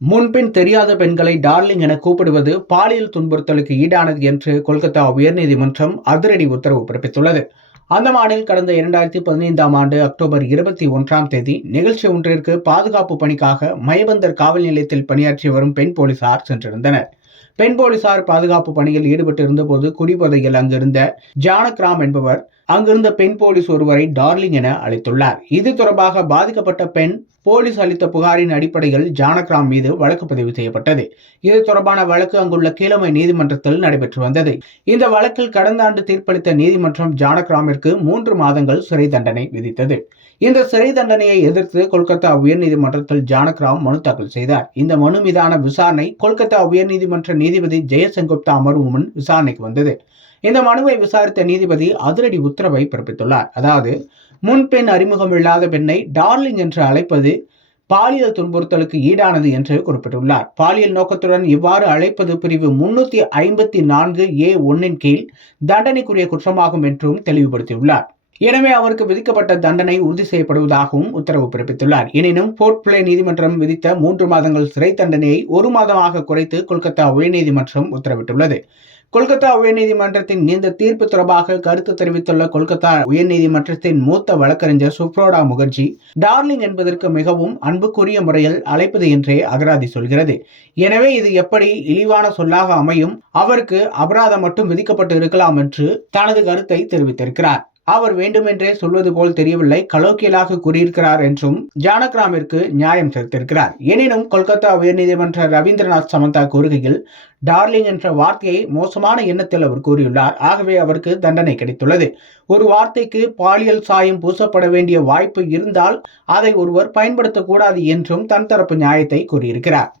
முன்பின் தெரியாத பெண்களை டார்லிங் என கூப்பிடுவது பாலியல் துன்புறுத்தலுக்கு ஈடானது என்று கொல்கத்தா உயர்நீதிமன்றம் அதிரடி உத்தரவு பிறப்பித்துள்ளது. அந்தமானில் கடந்த இரண்டாயிரத்தி பதினைந்தாம் ஆண்டு அக்டோபர் இருபத்தி ஒன்றாம் தேதி நிகழ்ச்சி ஒன்றிற்கு பாதுகாப்பு பணிக்காக மயபந்தர் காவல் நிலையத்தில் பணியாற்றி வரும் பெண் போலீசார் சென்றிருந்தனர். பெண் போலீசார் பாதுகாப்பு பணியில் ஈடுபட்டிருந்த போது குடிபோதையில் அங்கிருந்த ஜானக்ராம் என்பவர் அங்கிருந்த பெண் போலீஸ் ஒருவரை டார்லிங் என அழைத்துள்ளார். இது தொடர்பாக பாதிக்கப்பட்ட பெண் போலீஸ் அளித்த புகாரின் அடிப்படையில் ஜானக்ராம் மீது வழக்கு பதிவு செய்யப்பட்டது. இது தொடர்பான வழக்கு அங்குள்ள கீழமை நீதிமன்றத்தில் நடைபெற்று வந்தது. இந்த வழக்கில் கடந்த ஆண்டு தீர்ப்பளித்த நீதிமன்றம் ஜானக்ராமிற்கு மூன்று மாதங்கள் சிறை தண்டனை விதித்தது. இந்த சிறை தண்டனையை எதிர்த்து கொல்கத்தா உயர்நீதிமன்றத்தில் ஜானக்ராம் மனு தாக்கல் செய்தார். இந்த மனு மீதான விசாரணை கொல்கத்தா உயர்நீதிமன்ற நீதிபதி ஜெயசெங்குப்தா அமர்வு முன் விசாரணைக்கு வந்தது. இந்த மனுவை விசாரித்த நீதிபதி அதிரடி உத்தரவை பிறப்பித்துள்ளார். அதாவது முன்பெண் அறிமுகம் இல்லாத பெண்ணை டார்லிங் என்று அழைப்பது பாலியல் துன்புறுத்தலுக்கு ஈடானது என்று குறிப்பிட்டுள்ளார். பாலியல் நோக்கத்துடன் இவ்வாறு அழைப்பது பிரிவு முன்னூத்தி ஐம்பத்தி நான்கு ஏ ஒன்னின் கீழ் தண்டனைக்குரிய குற்றமாகும் என்றும் தெளிவுபடுத்தியுள்ளார். எனவே அவருக்கு விதிக்கப்பட்ட தண்டனை உறுதி செய்யப்படுவதாகவும் உத்தரவு பிறப்பித்துள்ளார். எனினும் போர்ட் பிளே நீதிமன்றம் விதித்த மூன்று மாதங்கள் சிறை தண்டனையை ஒரு மாதமாக குறைத்து கொல்கத்தா உயர்நீதிமன்றம் உத்தரவிட்டுள்ளது. கொல்கத்தா உயர்நீதிமன்றத்தின் இந்த தீர்ப்பு தொடர்பாக கருத்து தெரிவித்துள்ள கொல்கத்தா உயர்நீதிமன்றத்தின் மூத்த வழக்கறிஞர் சுப்ரோடா முகர்ஜி டார்லிங் என்பதற்கு மிகவும் அன்புக்குரிய முறையில் அழைப்பது என்றே அகராதி சொல்கிறது. எனவே இது எப்படி இழிவான சொல்லாக அமையும்? அவருக்கு அபராதம் மட்டும் விதிக்கப்பட்டு இருக்கலாம் என்று தனது கருத்தை தெரிவித்திருக்கிறார். அவர் வேண்டுமென்றே சொல்வது போல் தெரியவில்லை. கலோக்கியலாக கூறியிருக்கிறார் என்றும் ஜானகிராமிற்கு நியாயம் சேர்த்திருக்கிறார் எனினும் கொல்கத்தா உயர்நீதிமன்ற ரவீந்திரநாத் சமந்தா கூறுகையில் டார்லிங் என்ற வார்த்தையை மோசமான எண்ணத்தில் அவர் கூறியுள்ளார். ஆகவே அவருக்கு தண்டனை கிடைத்துள்ளது. ஒரு வார்த்தைக்கு பாலியல் சாயம் பூசப்பட வேண்டிய வாய்ப்பு இருந்தால் அதை ஒருவர் பயன்படுத்தக்கூடாது என்றும் தன் தரப்பு நியாயத்தை கூறியிருக்கிறார்.